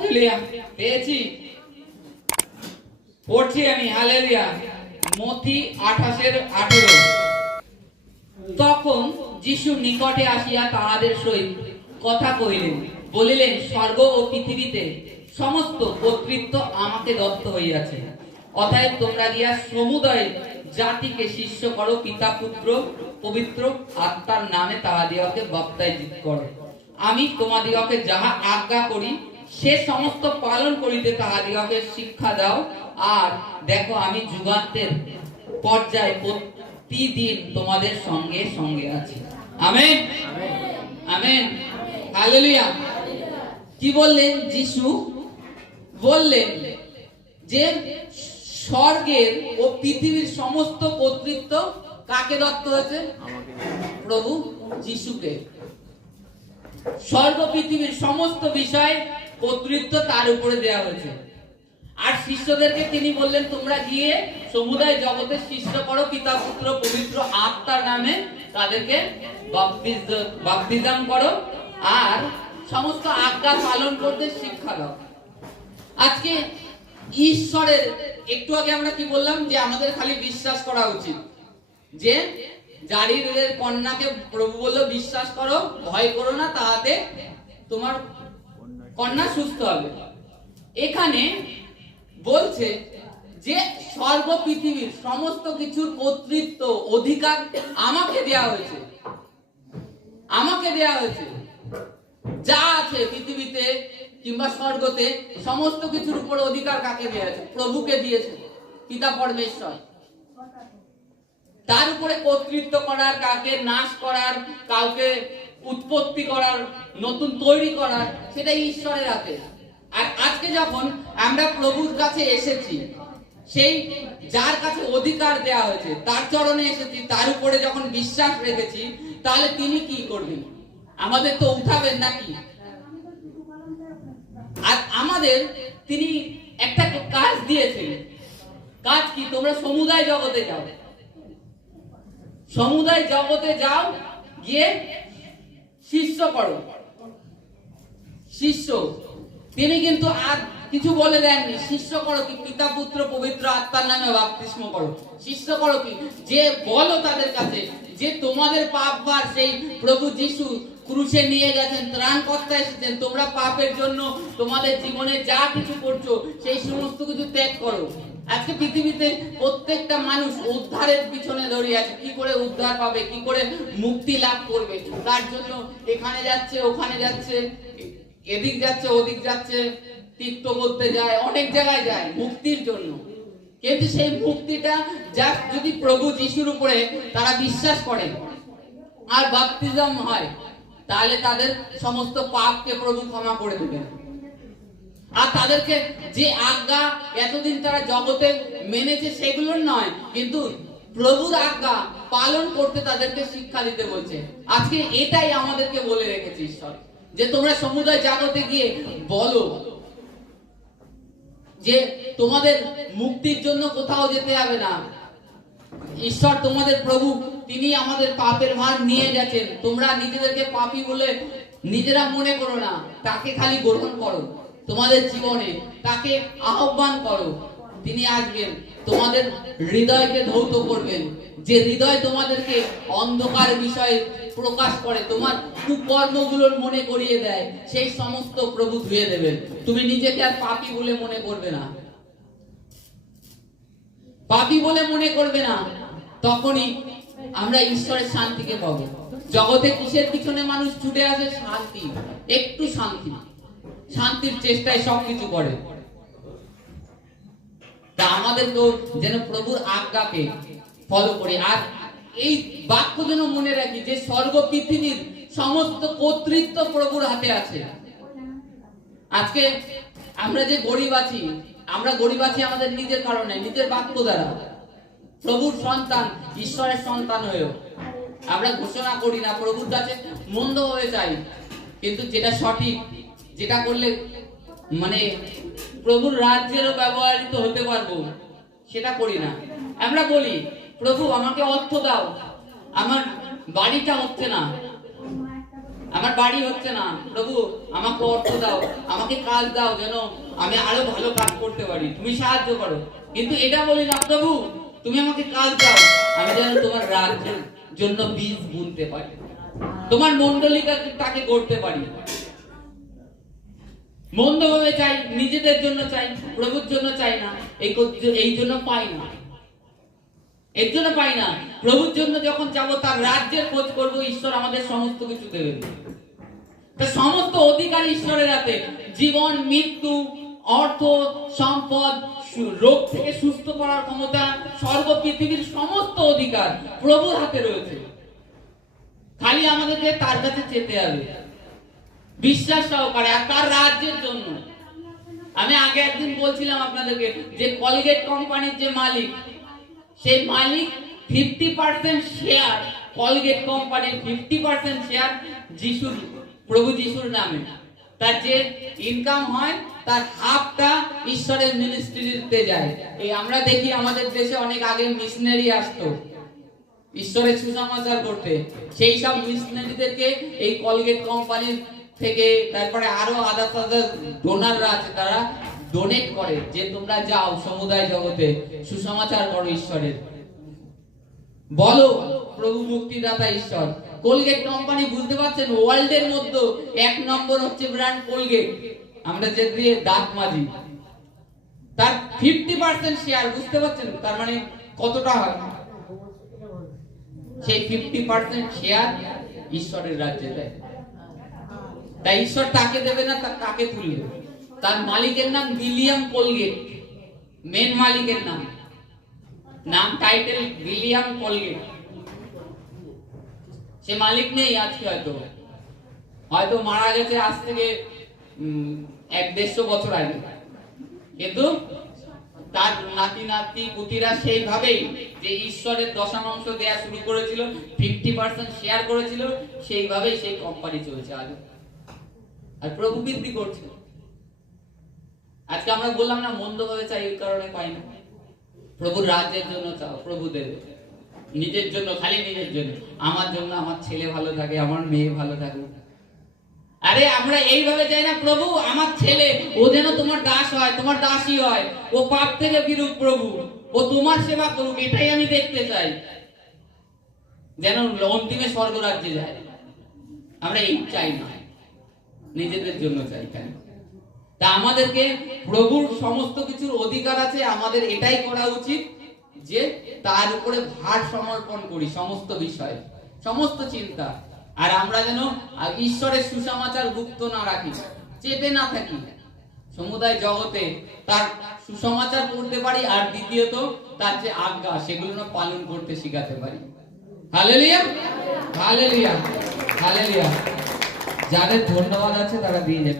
Hallelujah পেয়েছি। পড়ছি আমি হালেলুয়া। মথি 28:18। তখন যিশু নিকটে আসিয়া তাহাদের সহিত কথা কহিলেন, বলিলেন, স্বর্গ ও পৃথিবীতে সমস্ত কর্তৃত্ব আমাকে দত্ত হইয়াছে। অতএব তোমরা গিয়া সমুদয় জাতিকে শিষ্য করো, পিতা পুত্র পবিত্র আত্মার নামে তাহাদিগকে বাপ্তাইজিত করো। আমি তোমাদিগকে যাহা আজ্ঞা করি সে সমস্ত পালন করিতে তাহাদিগকে শিক্ষা দাও। আর দেখো, আমি যুগান্তের পর্যায়ে প্রতিদিন তোমাদের সঙ্গে সঙ্গে আছি। Amen, amen, hallelujah. কি বললেন যিশু? বললেন যে স্বর্গের ও পৃথিবীর সমস্ত কর্তৃত্ব কাকে দত্ত হয়েছে? প্রভু যিশুকে। স্বর্গ পৃথিবীর সমস্ত বিষয় কর্তৃত্ব তার উপরে দেওয়া হয়েছে। আর শিষ্যদেরকে তিনি বললেন, তোমরা গিয়ে সমুদায় জগতে শিষ্য করো, পিতা পুত্র পবিত্র আত্মার নামে তাদেরকে বাপ্তিস্ম করো আর সমস্ত আজ্ঞা পালন করতে শিক্ষা দাও। আজকে ঈশ্বরের, একটু আগে আমরা কি বললাম, যে আমাদের খালি বিশ্বাস করা উচিত, যে জারিরের কন্যাকে প্রভু বলল, বিশ্বাস করো, ভয় করো না, তাহাতে তোমার কন্যা সুস্থ হবে। এখানে বলছে যে স্বর্গ পৃথিবীর সমস্ত কিছুর কর্তৃত্ব অধিকার আমাকে দেয়া হয়েছে, আমাকে দেয়া হয়েছে। যা আছে পৃথিবীতে কিংবা স্বর্গতে সমস্ত কিছুর উপর অধিকার কাকে দিয়েছে? প্রভুকে দিয়েছে, পিতা পরমেশ্বর। তার উপরে কর্তৃত্ব করার, কাকে নাশ করার, কাউকে উৎপত্তি করার, নতুন তৈরি করার, সেটা ঈশ্বরের হাতে। আর আজকে যখন আমরা প্রভুর কাছে এসেছি, সেই যার কাছে অধিকার দেয়া হয়েছে তার চরণে এসেছি, তার উপরে যখন বিশ্বাস রেখেছি, তাহলে তিনি কি করবেন? আমাদের তো উঠাবেন নাকি? আর আমাদের তিনি একটা কাজ দিয়েছেন। কাজ কি? তোমরা সমুদায় জগতে যাও, সমুদায় জগতে যাও, গিয়ে শিষ্য করো। শিষ্য তিনি কিন্তু আর কিছু বলে দেননি। শিষ্য করো কি? পিতা পুত্র পবিত্র আত্মার নামে বাপ্তিস্ম করো। শিষ্য করো কি? যে বলো তাদের কাছে যে তোমাদের পাপ ভার সেই প্রভু যিশু ক্রুশে নিয়ে গেছেন, ত্রাণকর্তা এসেছেন, তোমরা পাপের জন্য তোমাদের জীবনে যা কিছু করছো সেই সমস্ত কিছু ত্যাগ করো। আজকে পৃথিবীতে প্রত্যেকটা মানুষ উদ্ধারের পিছনে দৌড়িয়ে আছে। কি করে উদ্ধার পাবে, কি করে মুক্তি লাভ করবে, তার জন্য এখানে যাচ্ছে, ওখানে যাচ্ছে, এদিক যাচ্ছে, ওদিক যাচ্ছে, তীর্থ করতে যায়, অনেক জায়গায় যায় মুক্তির জন্য। কিন্তু সেই মুক্তিটা যা যদি প্রভু যিশুর উপরে তারা বিশ্বাস করে আর বাপ্তিজম হয়, তাহলে তাদের সমস্ত পাপকে প্রভু ক্ষমা করে দেবেন। আর তাদেরকে যে আজ্ঞা এতদিন তারা জগতে মেনেছে সেগুলো নয়, কিন্তু প্রভুর আজ্ঞা পালন করতে তাদেরকে শিক্ষা দিতে বলছে। আজকে এটাই আমাদেরকে বলে রেখেছে ঈশ্বর, যে তোমরা সমুদায় জগতে গিয়ে বলো যে তোমাদের মুক্তির জন্য কোথাও যেতে হবে না। ঈশ্বর তোমাদের প্রভু, তিনি আমাদের পাপের ভার নিয়ে গেছেন। তোমরা নিজেদেরকে পাপী বলে নিজেরা মনে করো না, তাকে খালি গ্রহণ করো তোমাদের জীবনে, তাকে আহ্বান করো। তিনি আসবেন, তোমাদের হৃদয়কে ধৌত করবেন। যে হৃদয় তোমাদেরকে অন্ধকার বিষয়ে প্রকাশ করে, তোমার কুকর্মগুলোর মনে করিয়ে দেয়, সেই সমস্ত প্রভু ধুয়ে দেবেন। তুমি নিজেকে আর পাপী বলে মনে করবে না, পাপী বলে মনে করবে না। তখনই আমরা ঈশ্বরের শান্তিকে পাবো। জগতে কিসের পিছনে মানুষ ছুটে আসে? শান্তি, একটু শান্তি, শান্তির চেষ্টায় সবকিছু করে। তা আমাদের তো যেন প্রভুর আজ্ঞাকে ফলো করি। আর এই বাক্য যেন মনে রাখি যে স্বর্গ পৃথিবীর সমস্ত কর্তৃত্ব প্রভুর হাতে আছে। আজকে আমরা যে গরিব আছি, আমরা গরিব আছি আমাদের নিজের কারণে, নিজের বাক্য দ্বারা। প্রভুর সন্তান, ঈশ্বরের সন্তান হয়েও আমরা ঘোষণা করি না, প্রভুর কাছে মন্দ হয়ে যাই, কিন্তু যেটা সঠিক, যেটা করলে মানে প্রভুর রাজ্যেরও ব্যবহৃত হতে পারবো, সেটা করি না। আমরা বলি, প্রভু আমাকে অর্থ দাও, আমার বাড়িটা হচ্ছে না, আমার বাড়ি হচ্ছে না, প্রভু আমাকে অর্থ দাও, আমাকে কাজ দাও, যেন আমি আরো ভালো কাজ করতে পারি, তুমি সাহায্য করো। কিন্তু এটা বলি না, প্রভু তুমি আমাকে কাজ দাও, আমি যেন তোমার রাজ্যের জন্য বীজ বুনতে পারি, তোমার মণ্ডলীটাকে গড়তে পারি। মন্দভাবে চাই, নিজেদের জন্য চাই, প্রভুর জন্য চাই না, এই জন্য পাই না, এর জন্য পাই না। প্রভুর জন্য যখন যাবো, তার রাজ্যের খোঁজ করবো, ঈশ্বর আমাদের সমস্ত কিছু দেবেন। সমস্ত অধিকার ঈশ্বরের হাতে, জীবন, মৃত্যু, অর্থ, সম্পদ, রোগ থেকে সুস্থ করার ক্ষমতা, স্বর্গ পৃথিবীর সমস্ত অধিকার প্রভুর হাতে রয়েছে। খালি আমাদেরকে তার কাছে যেতে হবে বিশ্বাস সহকারে, আর তার রাজ্যের জন্য। আমি আগে একদিন বলছিলাম আপনাদেরকে যে কলগেট কোম্পানির যে মালিক, সেই মালিক 50% শেয়ার, কলগেট কোম্পানির 50% শেয়ার যিশুর, প্রভু যিশুর নামে। তার যে ইনকাম হয় তার হাফটা ঈশ্বরের মিনিস্ট্রিতে যায়। এই আমরা দেখি আমাদের দেশে অনেক আগে মিশনারি আসতো ঈশ্বরের সুসমাচার করতে, সেই সব মিশনারিদেরকে এই কলগেট কোম্পানির থেকে, তারপরে আরো আদার্স ডোনাররা আছে, তারা ডোনেট করে যে তোমরা যাও সমুদায় জগতে সুসমাচার করো ঈশ্বরের, বলো প্রভু মুক্তিদাতা ঈশ্বর। কোলগেট কোম্পানি, বুঝতে পারছেন, ওয়ার্ল্ডের মধ্যে 1 নম্বর হচ্ছে ব্র্যান্ড কোলগেট, আমরা যে দিয়ে দাঁত মাজি, তার 50% শেয়ার, বুঝতে পারছেন তার মানে কতটা হয়। সেই 50% শেয়ার ঈশ্বরের রাজ্যে দেয়। তাই ঈশ্বর তাকে দেবে না, তার তাকে তুলবে। তার মালিকের নাম উইলিয়াম কোলগেট, মেন মালিকের নাম টাইটেল উইলিয়াম কোলগেট। সে মালিক নেই আজকে, হয়তো মারা গেছে আজ থেকে 150 বছর আগে, কিন্তু তার নাতি নাতি পুতিরা সেইভাবেই যে ঈশ্বরের দশমাংশ দেয়া শুরু করেছিল, 50% শেয়ার করেছিল, সেইভাবেই সেই কোম্পানি চলছে আজ। আর প্রভু বৃদ্ধি করছে। আজকে আমরা বললাম না মন্দভাবে চাই, এই কারণে পাই না। প্রভুর রাজ্যের জন্য চাও, প্রভু দেবে। নিজের জন্য, খালি নিজের জন্য, আমার জন্য আমার ছেলে ভালো থাকে, আমার মেয়ে ভালো থাকুক। আরে আমরা এইভাবে চাই না, প্রভু আমার ছেলে ও যেন তোমার দাস হয়, তোমার দাসী হয়, ও পাপ থেকে ফিরুক প্রভু, ও তোমার সেবা করুক, এটাই আমি দেখতে চাই, যেন অন্তিমে স্বর্গরাজ্যে যায়। আমরা এই চাই না, নিজেদের জন্য চাই। কেন? তা আমাদেরকে প্রভুর সমস্ত কিছুর অধিকার আছে, আমাদের এটাই করা উচিত যে তার উপরে ভার সমর্পণ করি সমস্ত বিষয়, সমস্ত চিন্তা। আর আমরা যেন ঈশ্বরের সুসমাচার গুপ্ত না রাখি, চেপে না থাকি, সমুদায় জগতে তার সুসমাচার করতে পারি, আর দ্বিতীয়ত তার যে আজ্ঞা সেগুলো না পালন করতে শিখাতে পারি। Hallelujah, hallelujah, hallelujah. যাদের ধন্যবাদ আছে তারা দিয়ে যাবে।